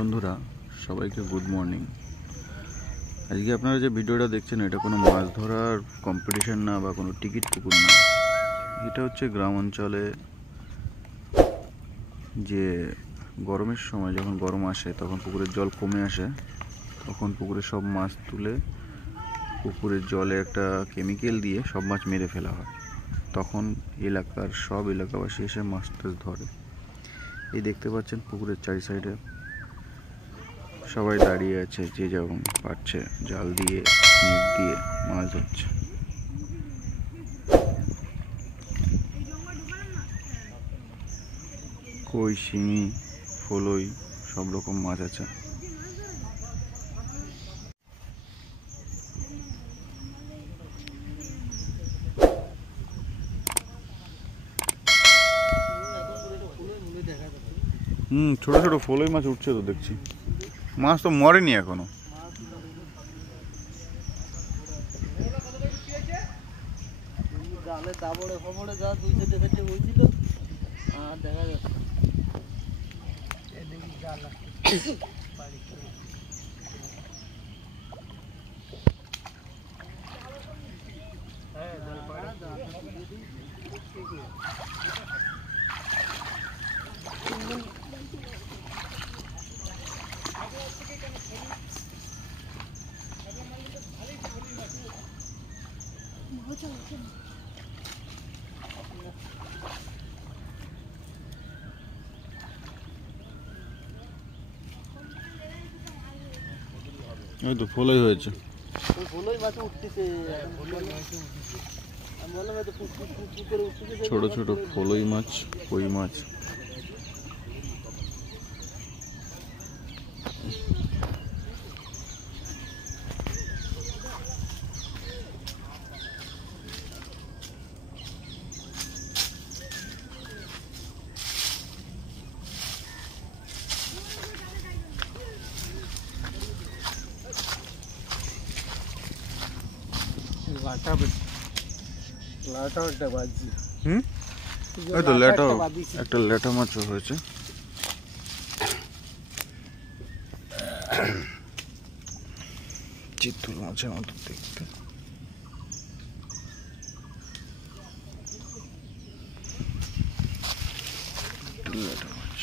বন্ধুরা সবাইকে good morning. আজকে আপনারা যে ভিডিওটা দেখছেন এটা কোনো মাছ ধরার কম্পিটিশন না বা কোনো টিকিট পুকুর না। এটা হচ্ছে গ্রাম অঞ্চলে যে গরমের সময় যখন গরম আসে তখন পুকুরের জল কমে আসে, তখন পুকুরে সব মাছ তুলে পুকুরের জলে একটা কেমিক্যাল দিয়ে সব মাছ মেরে ফেলা হয়। তখন এলাকার সব এলাকাবাসী এসে মাছ টাছ ধরে। এই দেখতে পাচ্ছেন পুকুরের চারি সাইডে সবাই দাঁড়িয়ে আছে, যে যেমন পারছে জাল দিয়ে নেট দিয়ে মাছ ধরছে। কই, শিঙি, ফলই সব রকম মাছ আছে। ছোট ছোট ফলই মাছ উঠছে তো দেখছি, মাছ তো মরেনি এখনো। জালে দাবড়ে ফবড়ে যা দুই সাইডে সাইডে হয়েছিল আর দেখা যাচ্ছে এদিকে জাল আসছে বাড়ি হ্যাঁ জাল পাড়া জাল এই তো ফলই হয়েছে, ফলই মাছ উঠতেছে। আমি বললাম হয়তো পুকুরে উঠতেছে ছোট ছোট ফলই মাছ, কই মাছ। এই তো একটা ল্যাটা মাছও হয়েছে। চিতল মাছের মতো দেখতে। ল্যাটা মাছ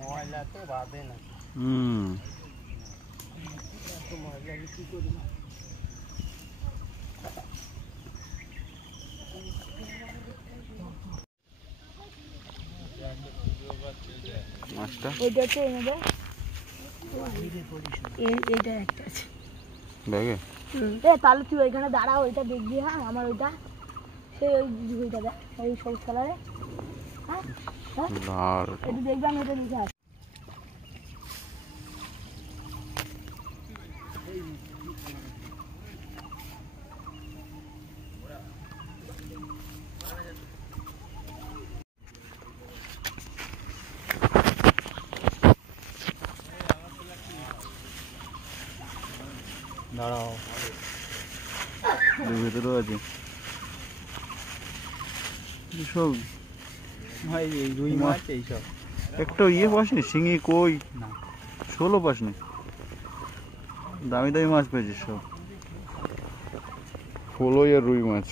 ময়লা তো বাঁধে না। ময়লা কি করি মাছটা ওইটা তো এনে দাও, এইটা একটা আছে ব্যাগে। তাহলে তুই ওইখানে দাঁড়া, ওইটা দেখবি। হ্যাঁ আমার ওইটা সেই ওইটা দেখ, ওই সবুজ কালারে। হ্যাঁ একটু দেখবি, আমি ওটা নিচে আসি। দাঁড়াও, ভেতরেও আছে সব ভাই এই রুই মাছ এইসব একটা ইয়ে পাসনি, শিঙি, কই, না। শোলও পাসনি? দামি দামি মাছ পেয়েছিস সব, ফলই আর রুই মাছ।